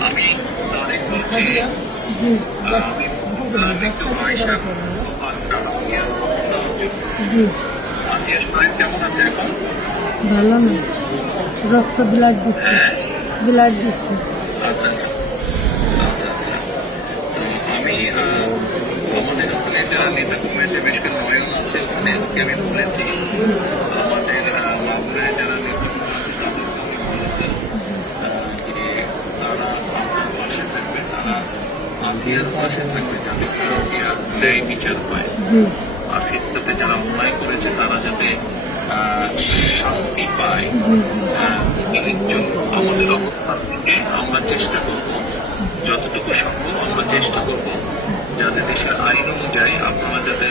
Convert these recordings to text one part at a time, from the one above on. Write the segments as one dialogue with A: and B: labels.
A: আমি তারেক বলছি কেমন আছে এখন
B: ভালো না রক্ত ব্লাড দিচ্ছে ব্লাড দিচ্ছে
A: আচ্ছা আচ্ছা আচ্ছা তো আমি আমাদের ওখানে যারা নেতা কর্মী আছে বেশ কিছু আছে ওখানে আমি বলেছি আমাদের আহ, মাগুরায় যারা নেতৃত্ব আছে তাদেরকে আমি বলেছি আহ, যে তারা আপনার পাশে থাকবে তারা আসিয়ার পাশে থাকবে যাতে করে ন্যায় বিচার হয়
B: জি।
A: যারা অন্যায় করেছে তারা যাতে শাস্তি পায়। এর জন্য আমাদের অবস্থান থেকে আমরা চেষ্টা করব যতটুকু সম্ভব আমরা চেষ্টা করব যাতে দেশের আইন অনুযায়ী আপনারা যাতে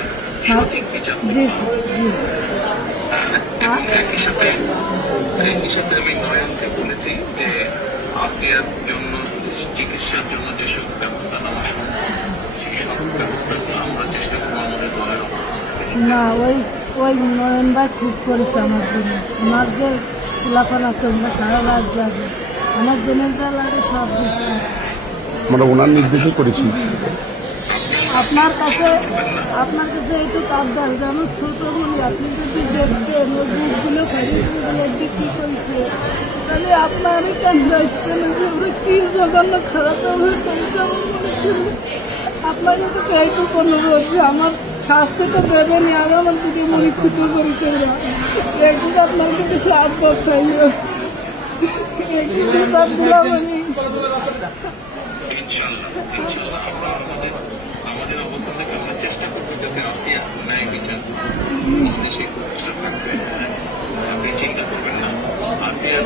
A: সঠিক বিচার
B: জি
A: এবং একই সাথে একই সাথে আমি নয়নকে বলেছি যে আসিয়ার জন্য চিকিৎসার জন্য যেসব ব্যবস্থা নেওয়া সম্ভব সেই সব ব্যবস্থাগুলো আমরা চেষ্টা করব আমাদের দলের অবস্থান থেকে
B: না ওই ওই নয়ন ভাই খুব করেছে আমার জন্য। আমার যে খোলাফান আছে আমরা সারা রাত যাবে আমার জেনের যা লাগে সব দিচ্ছে।
C: আমরা ওনার নির্দেশে করেছি।
B: আপনার কাছে আপনার কাছে একটু কাবদার যেমন ছোট বলি আপনি যদি দেখতেন ওই বুকগুলো বিক্রি করছে তাহলে আপনারই কেন দায়িত্ব? না যে ওরা কি জঘন্য খারাপ ব্যবহার আপনার কাছে এইটুকু অনুরোধ যে আমার তো দেবেনি আর আমার দিকে মনে ক্ষতি করেছে ওরা একদিন আপনার কাছে
A: থেকে আমরা চেষ্টা করব যাতে আসিয়া ন্যায় বিচার করবেন না। আসিয়ার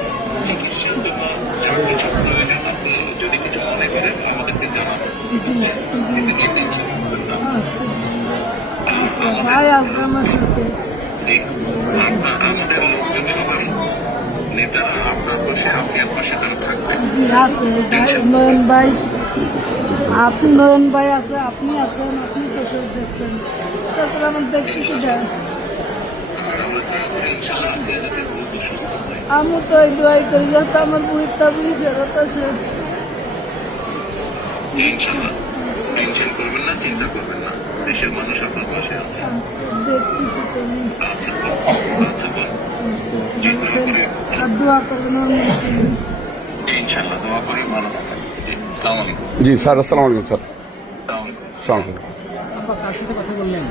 B: আমার আছে নয়ন আপনি নয়ন আছে আপনি আছেন আপনি
A: হয়
B: আমি তো এই দোয়াই করি যাতে আমার বইটা বলি ফেরত আসে
A: ইনশাল্লাহ টেনশন করবেন না চিন্তা করবেন না। দেশের মানুষ আপনার পাশে আছে। আচ্ছা আচ্ছা ইনশাল্লাহ দোয়া করি ভালো জি, আসসালামু আলাইকুম।
C: জি স্যার আসসালামু আলাইকুম স্যার।
A: আসসালামু আলাইকুম।
C: আসসালামু
B: কার সাথে কথা বললেন?